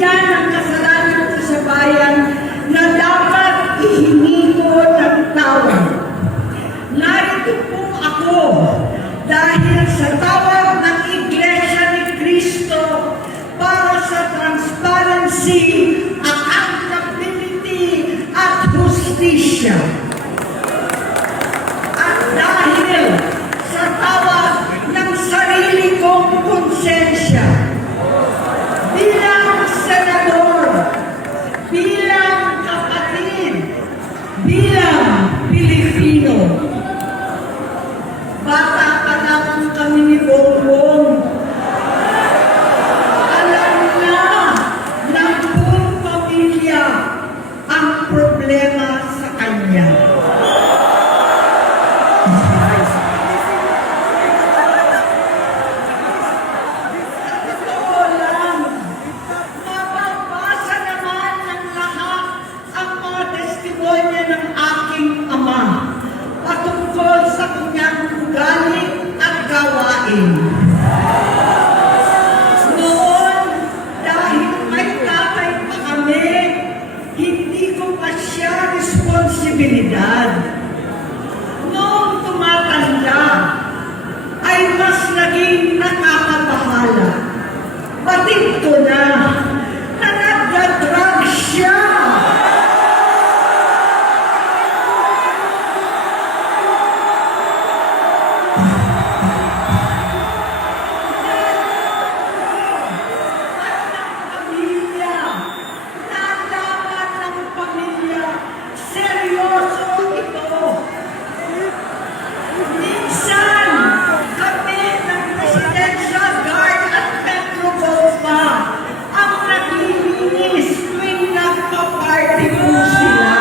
Iyan ang kasalanan ko sa bayan na dapat ihingi ko ng tawad. Narito po ako dahil sa tawag ng Iglesia ni Cristo para sa transparency, accountability, at justisya. At dahil sa tawag ng sarili kong konsensya, bilang senador, bilang kapatid, bilang Pilipino. Bata pa lang kami ni Bongbong. Alam na ng buong pamilya ang problema sa kanya. Mababasa naman ng lahat ang mga testimonya ng aking ama patungkol sa kanyang ugali at gawain. Noon, dahil may tatay pa kami, hindi ko pa siya responsibilidad. Noong tumatanda, ay mas naging nakakabahala. Batid ko na nagda-drug siya. Nalaman ng pamilya, seryoso ito. Minsan, kami ng Presidential Guard at Metro Gold pa ang naglilinis tuwing nagpa-party po sila.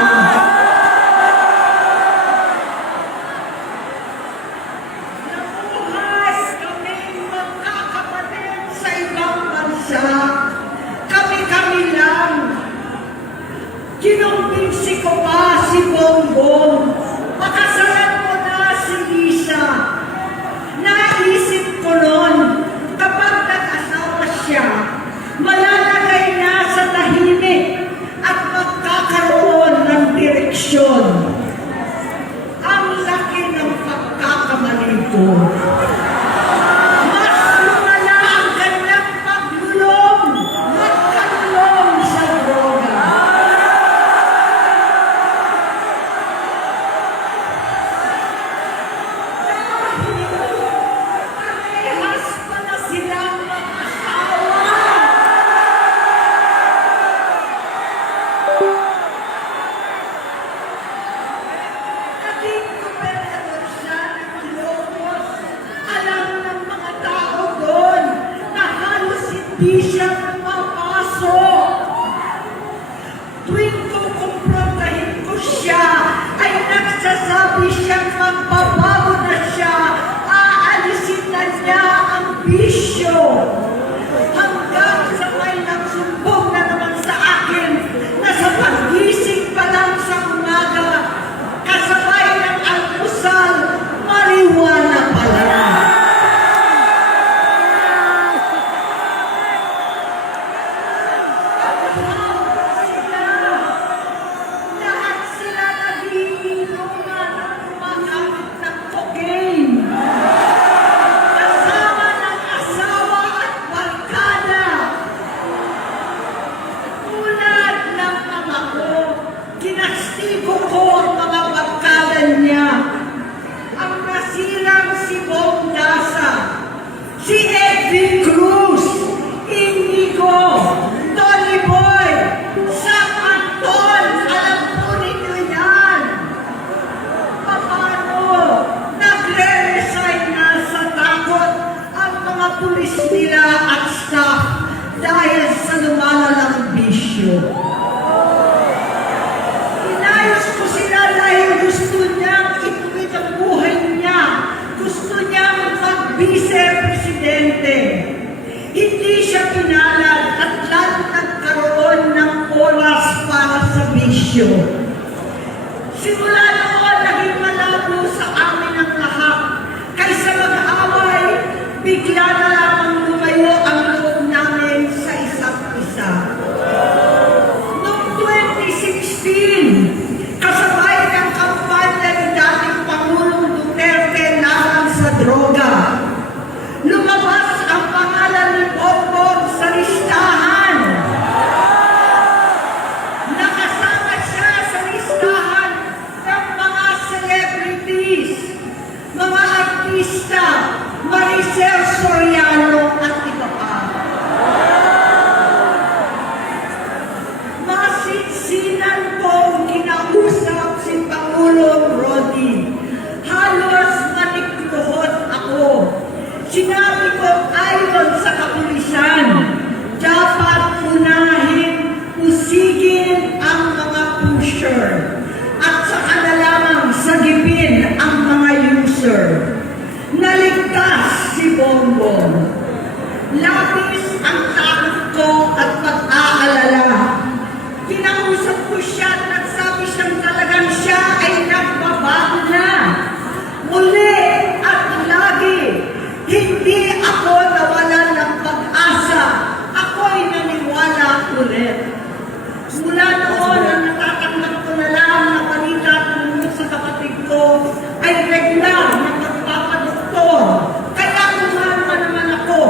Nabuhay kaming magkakapatid sa ibang bansa. Kami-kami lang. Kinumbinsi ko pa si Bongbong. Pakasalan mo na si Lisa. Naisip ko noon, kapag nag-asawa siya, malalagay na sa tahimik at magkakaroon ng direksyon. Ang laki ng pagkakamali ko. Mas lumala ang kanyang paglulong, magkalulong sa droga. Parehas pala silang mag-asawa. Naging gobernador siya ng Ilocos. Alam ng mga tao doon na halos hindi siya mapasok. Tuwing kukumprontahin ko siya, ay nagsasabi siyang magbabago na siya, aalisin na niya ang bisyo. Hanggang sa may nagsumbong na naman sa akin na sa pag-gising pa lang sa umaga, kasabay ng almusal, marijuana pala. Lahat sila nagiinuman at gumagamit ng cocaine. Kasama ng asawa at barkada. Tulad ng ama ko, kinastigo ko ang mga barkada niya. Ang nasirang si Bong Dasa, si Edwin Cruz, Inigo, Tony Boy, Sam Anton, alam po ninyo yan. Paano nagre-resign na sa takot ang mga pulis nila at staff dahil sa lumalalang bisyo. Inayos ko sila dahil gusto niyang ituwid ang buhay niya. Gusto niyang mag-vice-presidente. Hindi siya pinalad at lalo nagkaroon ng oras para sa bisyo. Simula noon, naging malabo sa amin ang lahat. Kaysa mag-away, bigla na lamang lumayo ang loob namin sa isa't isa. sa droga. Lumabas ang pangalan ni Bongbong sa listahan. Nakasama siya sa listahan ng mga celebrities, mga artista, Maricel Soriano at iba pa. Masinsinan kong kinausap si Pangulong Rodi. Halos manikluhod ako. Sinabi ko ayon sa kapulisan, dapat unahin, usigin ang mga pusher at saka na lamang sagipin ang mga user. Naligtas si Bongbong. Labis ang takot ko at pag-aalala. Kinausap ko siya at nagsabi siyang talagang siya ay nagbabago na. Muli at lagi, hindi ako nawalan ng pag-asa. Ako'y naniwala ulit. Mula noon ang natatanggap ko na lang na balita tungkol sa kapatid ko ay regular na pagpapadoktor. Kaya kumama naman ako.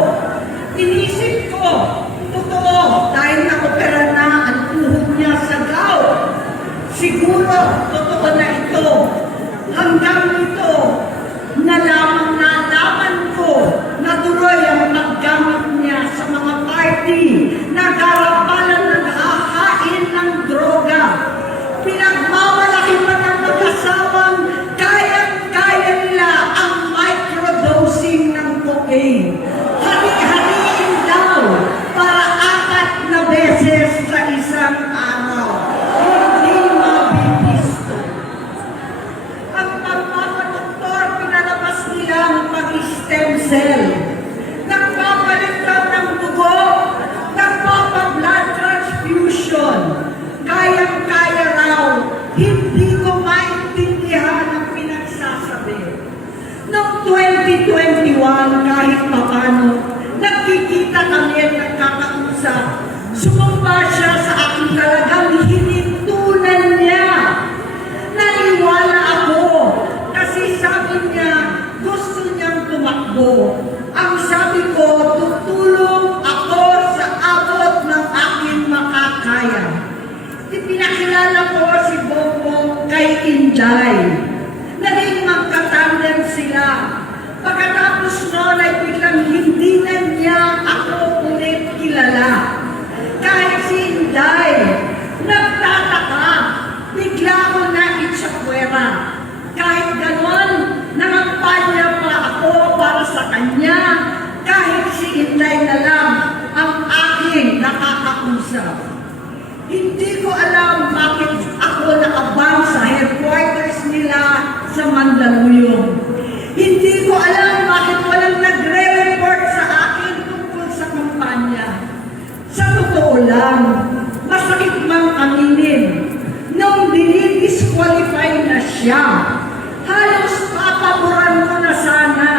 Inisip ko, totoo, dahil na-opera na ang tuhod niya sa gout. Siguro, totoo na ito. Hanggang ito, nalaman ko na tuloy ang paggamit niya sa mga party na garapalan na nakakain ng droga. Pinagmamalaki pa ng mag-asawang kayang-kaya nila ang microdosing ng cocaine. Hari-hariin daw para 4 na beses sa isang araw. Hindi mabibisto. Ang pagpapadoktor, pinalabas nila ang pag-stem cell. Nagpapalit daw ng dugo, nagpapa-blood transfusion. Kayang-kaya raw, hindi ko maintindihan ang pinagsasabi. Noong 2021, kahit papano, nagkikita kami at nagkakausap. Sumumpa siya sa akin talagang hinintunan niya. Naniwala ako kasi sabi niya gusto niyang tumakbo. Ang sabi ko, tutulong ako sa abot ng aking makakaya. Ipinakilala ko si Bongbong kay Inday. Naging magkatandem sila. Pagkatapos noon ay biglang hindi na niya ako ulit kilala. Kahit si Inday, nagtataka, bigla ko na itsakwera. Kahit ganon, nangampanya pa ako para sa kanya. Kahit si Inday na lang ang aking nakakausap. Hindi ko alam bakit ako nakabang sa headquarters nila sa Mandaluyong. Hindi ko alam bakit walang nagre-report sa akin tungkol sa kampanya. Sa totoo lang, masakit mang aminin, nung dinidisqualify na siya, halos papaboran ko na sana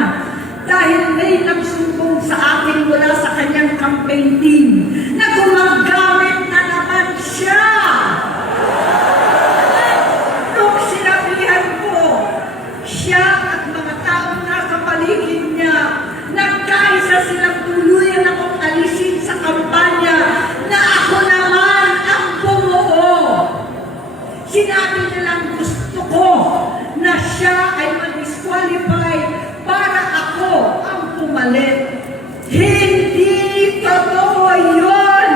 dahil may nagsumbong sa akin mula sa kanyang campaign team na gumagamit na naman siya. Nung sinabihan ko, siya at mga taong nasa paligid niya, nagkaisa silang tuluyan akong alisin sa kampanya na ako naman ang bumuo. Sinabi nilang gusto ko na siya ay mag-disqualify para ako ang pumalit. Hindi totoo yun!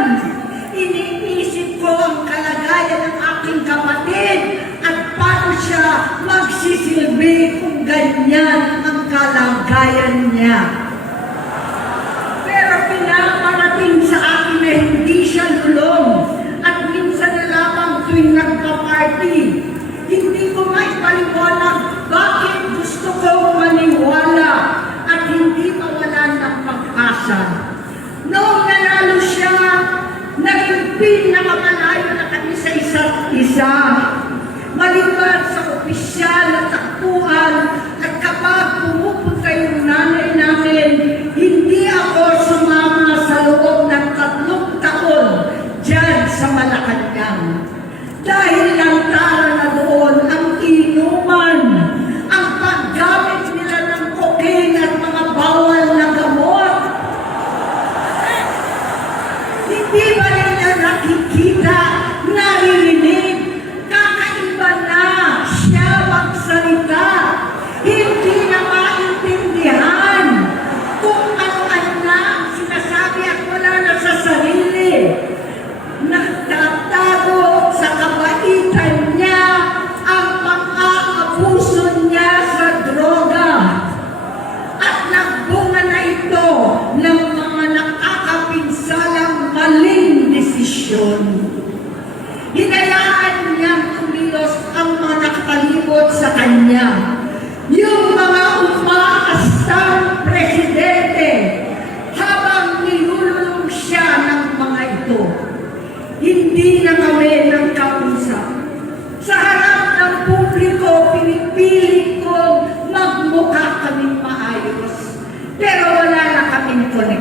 Iniisip ko ang kalagayan ng aking kapatid at paano siya magsisilbi kung ganyan ang kalagayan niya. Pero pinaparating sa akin na hindi siya lulong at minsan na lamang tuwing nagpa-party. Hindi ko maipaliwanag bakit gusto ko maniwala at hindi mawalan ng pag-asa. Noong nanalo siya, naging pinakamalayo na kami sa isa't isa. Maliban sa opisyal at takbuhan at kapag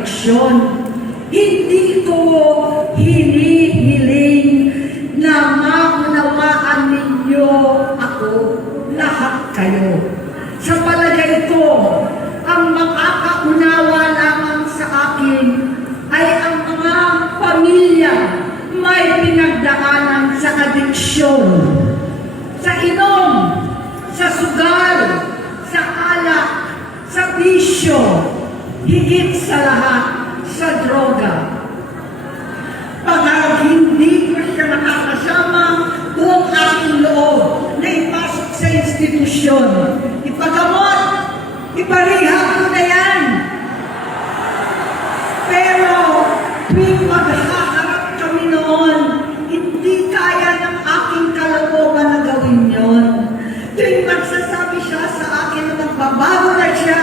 addiction. Hindi ko hinihiling na maunawaan ninyo ako, lahat kayo. Sa palagay ko, ang makakaunawa lamang sa akin ay ang mga pamilya may pinagdaanan sa addiksyon, sa inom, sa sugal, sa alak, sa bisyo, higit sa lahat, sa droga. Pag hindi ko siya makakasama, buong aking loob na ipasok sa institusyon. Ipagamot, iparehab ko na yan. Pero tuwing maghaharap kami noon, hindi kaya ng aking kalooban na gawin yon. Tuwing magsasabi siya sa akin na magbabago na siya,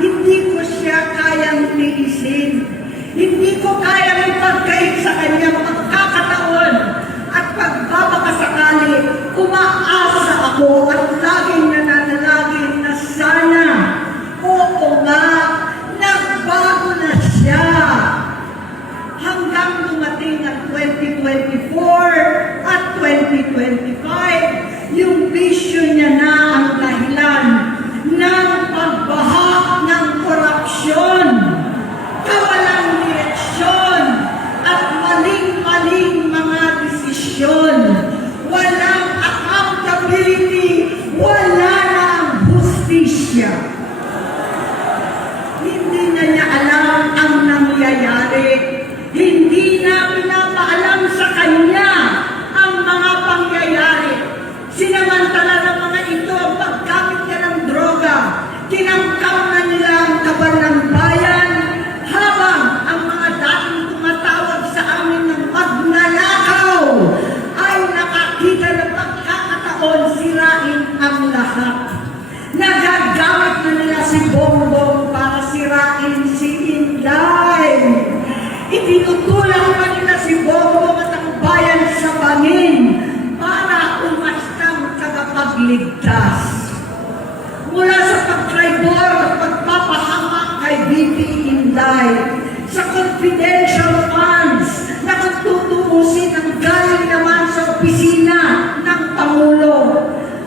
hindi ko siya kayang tiisin. Hindi ko kayang ipagkait sa kanyang pagkakataon at pagbabakasakali. Umaasa ako at laging nananalangin na sana, oo nga, nagbago na siya. Hanggang dumating ang 2024 at 2025, yung bisyo niya na ang dahilan ng pagbahak ng korupsyon, kawalang direksyon, at maling-maling mga desisyon. Walang accountability, wala na ang hustisya. Hindi na niya alam ang nangyayari. Hindi na pinapaalam sa kanya ang mga pangyayari. Sinamantala ng mga ito ang paggamit niya ng droga. Tinangkap na nila ang kaban ng bayan, habang ang mga dating tumatawag sa amin ng magnanakaw ay nakakita ng pagkakataon sirain ang lahat. Nagagamit na nila si Bongbong para sirain si Inday. Itinutulak pa nila si Bongbong at ang bayan sa bangin para umastang tagapagligtas. Mula sa pagtraidor at pagpapahamak kay VP Inday, sa confidential funds na tutuusin ang galing naman sa opisina ng Pangulo,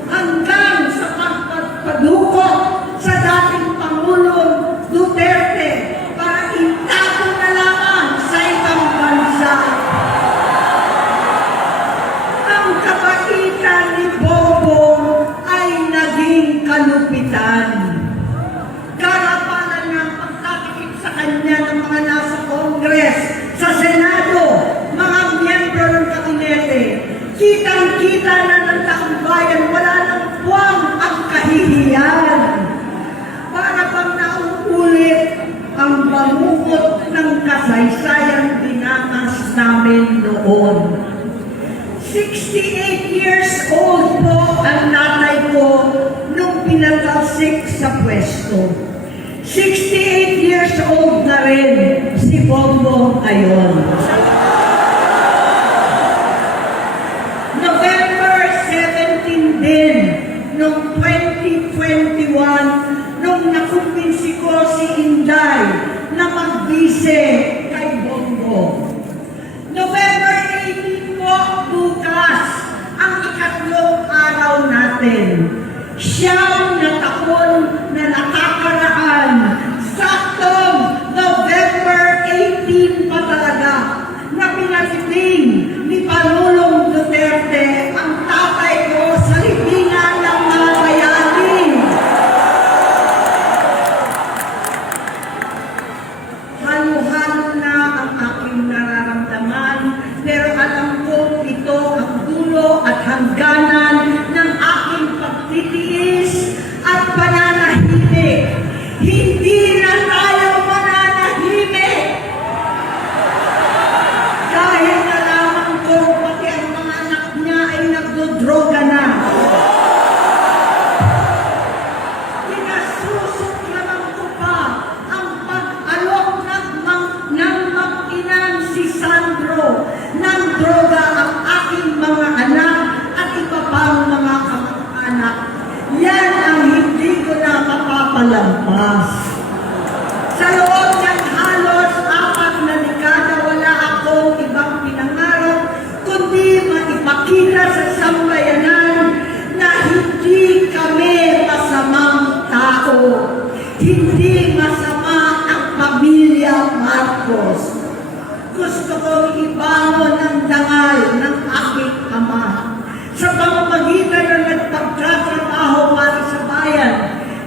hanggang sa pagpadukot sa dating Pangulong Duterte para itago na lamang sa ibang bansa. Ang kabaitan ni Bongbong ay naging kalupitan. Karapalan ng pagtatakip sa kanya ng mga nasa Congress, sa Senado, mga miyembro ng kabinete. Kitang-kita na ng taong bayan, wala nang puwang ang kahihiyan. Para bang nauulit ang bangungot ng kasaysayan dinanas namin noon. 68 years old po ang nanay ko nung pinatalsik sa pwesto. 68 years old na rin si Bongbong ngayon. November 17 din, noong 2021, nung nakumbinsi ko si Inday na magbise kay Bongbong. November 18 po, bukas, ang ikatlong araw natin. Siyam na taon na nakakaraan, saktong November 18 pa talaga, na pinatiting ni Pangulong Duterte ang tatay ko sa libingan ng mga bayani. Halo-halo na ang aking nararamdaman, pero alam ko ito ang dulo at hangganan ng aking pagtitiis at pananahimik. Hindi na tayo mananahimik. Dahil nalaman ko pati ang mga anak niya ay nagdodroga na. Pinasusuklaman ko pa ang pag-alok ng mag-inang si Sandro ng droga ang aking mga anak at iba pang mga kamag-anak. Yan ang hindi ko na mapapalampas. Sa loob ng halos ipakita sa sambayanan na hindi kami masamang tao. Hindi masama ang pamilya Marcos. Gusto kong ibangon ang dangal ng aking ama. Sa pamamagitan ng nagpagtatrabaho para sa bayan,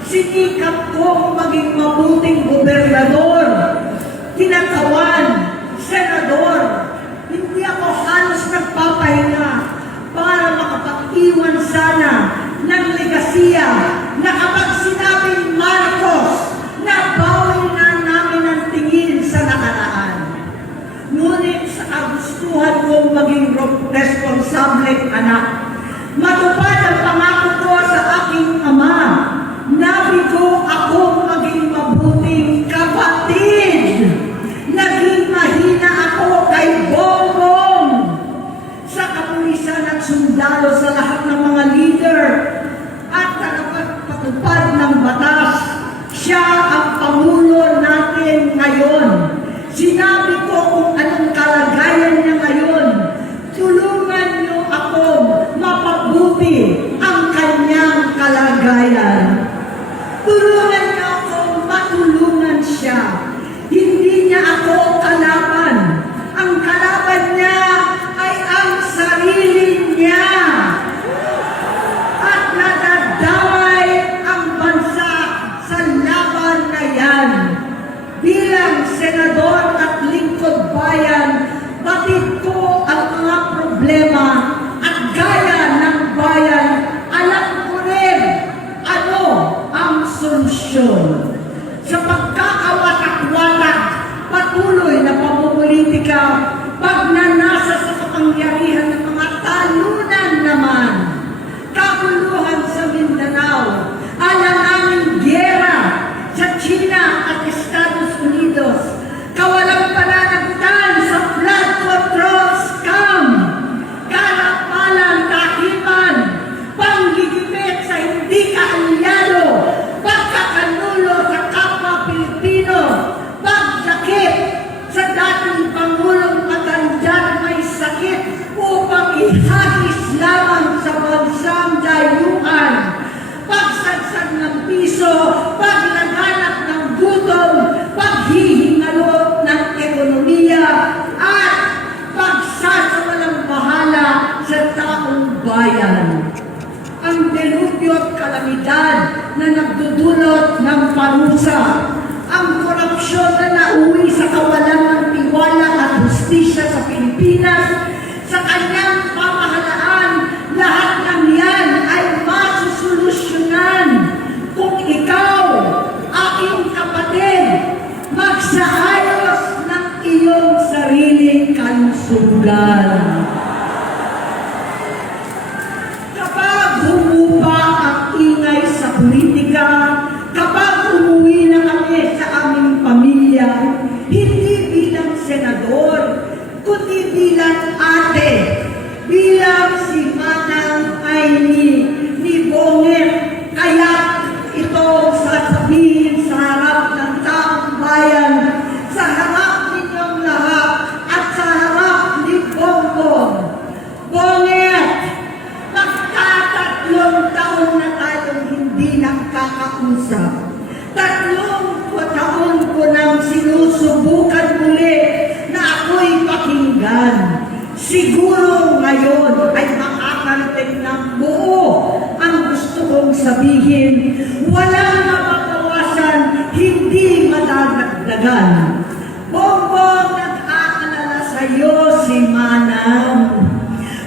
sinikap kong maging mabuting gobernador, tinatawan, senador. Hindi ako halos nagpapahinga para makapag-iwan sana ng legasiya na kapag sinabing Marcos, nabawi na namin ang tingin sa nakaraan. Ngunit sa kagustuhan kong maging responsableng anak, matupad ang pangako ko sa aking ama, nabigo akong maging mabuting kapatid. Naging mahina ako kay Bongbong sa kapulisan at sundalo sa lahat ng mga leader at tagapagpatupad ng batas. Siya ang Pangulo natin ngayon. Sinabi ko kung anong kalagayan niya ngayon. Tulungan niyo akong mapabuti ang kanyang kalagayan. Tulungan niyo akong matulungan siya. Hindi niya ako kalaban. Ang kalaban niya ay ang sarili niya. At nadadamay ang bansa sa laban na yan. Bilang senador at lingkod bayan, batid ko ang mga problema at gaya ng bayan, alam ko rin ano ang solusyon. Sa pagkakawatak-watak, patuloy na pamumulitika, pagnanasa sa kapangyarihan ng mga talunan naman, kaguluhan sa Mindanao, alanganing gyera sa China at Estados Unidos, kawalang pananagutan sa flood control scam, karapalang kahiman, panggigipit sa hindi kaalyado, pagkakanulo sa kapwa Pilipino, pagdakip sa dating Pangulong matanda may sakit upang ihagis lamang sa bansang dayuhan, pagsadsad ng piso, paglaganap ng gutom, paghihingalo ng ekonomiya, at pagsasawalang bahala sa taong bayan. Ang delubyo at kalamidad na nagdudulot ng parusa, ang korupsyon na nauwi sa kawalan ng tiwala at hustisya sa Pilipinas, sa kanyang pamahalaan, lahat ng yan ay masusolusyonan kung ikaw, aking kapatid, magsaayos ng iyong sariling kalusugan. Kapag humupa ang ingay sa politika, kapag umuwi na kami sa aming pamilya, hindi bilang senador, kundi bilang ate, bilang si Manang Aimee ni Bonget, kaya ito sasabihin sa harap ng taong bayan, sa harap ninyong lahat, at sa harap ni Bongbong. Bonget, magtatatlong taon na tayong hindi nakakausap. 3 taon ko nang sinusubukan muli na ako'y pakinggan. Siguro ngayon ay makakarating ng buo ang gusto kong sabihin. Walang mapapawasan, hindi madadagdagan. Bongbong, nag-aalala sa iyo si Manang.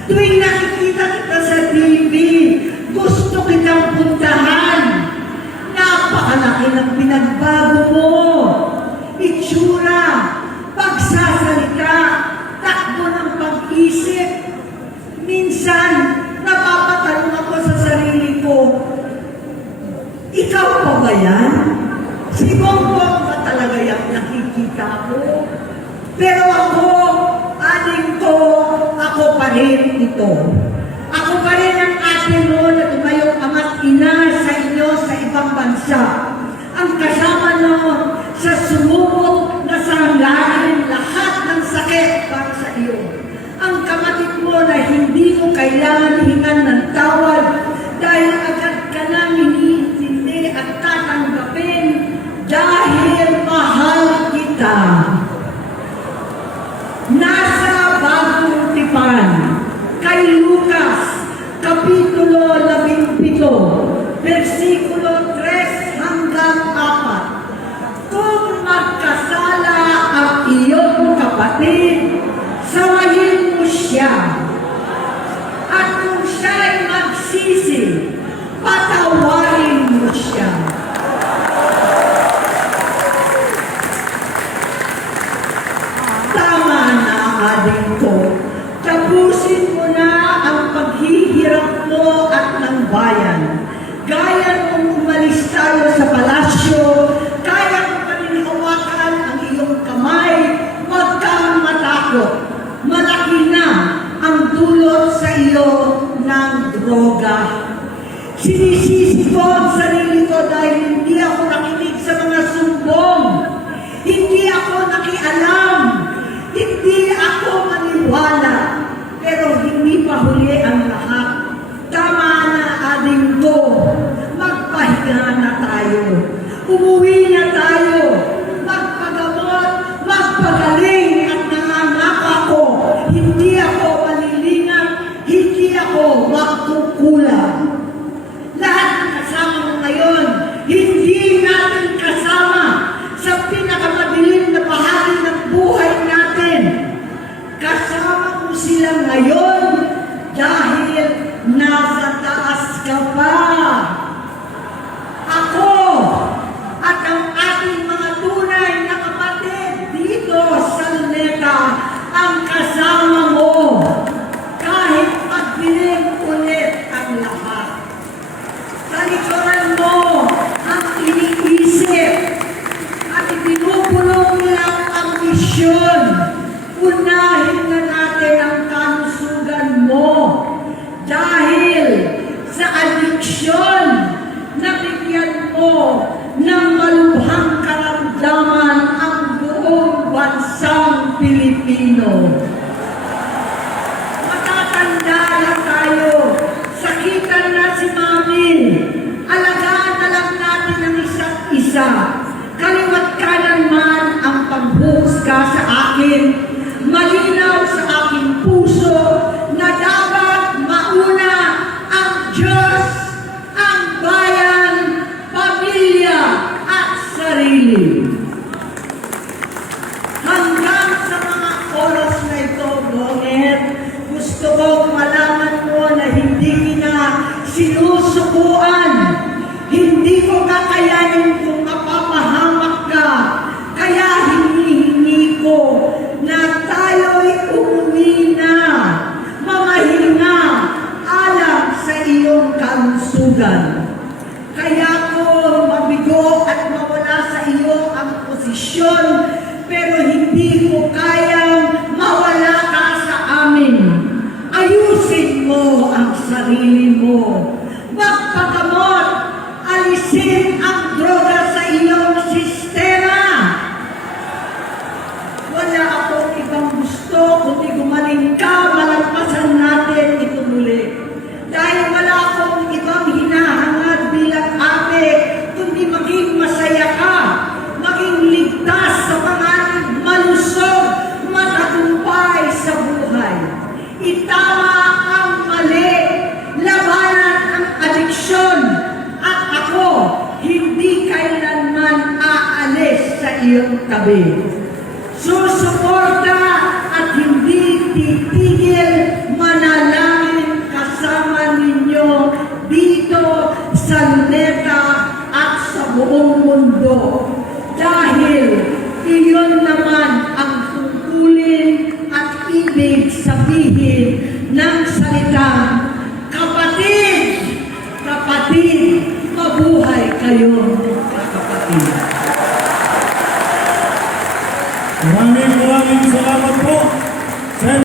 Tuwing nakikita kita sa TV, gusto kitang puntahan. Napakalaki ng pinagbago mo. Itsura, pagsasalita, takbo ng pag-isip. Minsan, napapatanong ako sa sarili ko, ikaw pa ba yan? Si Bongbong ba talaga yung nakikita ko? Pero ako, aling ko, ako pa rin ito. Ako pa rin ang ate mo na tumayong ama't ina sa inyo sa ibang bansa. Ang kasama mo sa sumubok na sanglain lahat ng sakit para sa iyo. Ang kapatid mo na hindi ko kay salita. Nasa Bagong Tipan, kay Lucas, Kapitulo 17, versikulo 3 hanggang 4. Kung magkasala ang iyong kapatid, sawayin mo siya. At kung siya'y magsisi, patawarin mo siya. Tama na, adik ko. Tapusin mo na ang paghihirap mo at ng bayan. Gaya nung umalis tayo sa palasyo, kaya mo pa rin hawakan ang iyong kamay, huwag kang matakot. Malaki na ang dulot sa iyo ng droga. Sinisisi ko ang sarili ko dahil hindi ako nakinig sa mga sumbong. Hindi ako nakialam. Hindi ako maniwala. Pero hindi pa huli ang lahat. Tama na, ading ko. Magpahinga na tayo. Umuwi na tayo. Magpagamot, magpagaling at nangangako ko. Hindi ako malilingan, hindi ako magkukulang. Lahat ng kasama mo ngayon, hindi natin kasama sa pinakamadilim na bahagi ng buhay natin. Kasama mo sila ngayon dahil nasa taas ka pa. Ako at ang ating mga tunay na kapatid dito sa Luneta ang kasama mo kahit magdilim ulit ang lahat. Talikuran mo ang iniisip at ibinubulong nilang ambisyon. Unahin na natin ang kalusugan mo dahil sa adiksyon na bigyan mo ng malubhang karamdaman ang buong bansang Pilipino. Matatanda na tayo. Sakitan na si Mami. Alagaan na lang natin ang isa't isa. Kaliwat kanan man ang panghuhusga sa akin. Malinaw sa aking puso na dapat mauna ang Diyos, ang bayan, pamilya at sarili. Hanggang sa mga oras na ito, Bonget, gusto kong malaman mo na hindi na sinusukuan. Hindi ko kakayanin kung mapapahamak ka. Kaya hinihingi ko na tayo'y umuwi na, mamahinga alang sa iyong kalusugan. Kaya ko mabigo at mawala sa iyo ang posisyon, pero hindi ko kayang mawala ka sa amin. Ayusin mo ang sarili mo. Magpagamot, alisin ang droga sa iyong sistema. Wala akong ibang gusto kundi gumaling ka, malagpasan natin ito muli. Dahil wala akong ibang hinahangad bilang ate, kundi maging masaya ka, maging ligtas sa panganib, malusog, matagumpay sa buhay. Itama ang mali, labanan ang adiksyon, at ako hindi kailanman aalis sa iyong tabi. Susuporta at hindi titigil, manalangin kasama ninyo dito sa Luneta at sa buong mundo. Dahil iyon naman ang tungkulin at ibig sabihin ng salitang kapatid, kapatid, mabuhay kayo, kapatid. Maraming salamat po. Sen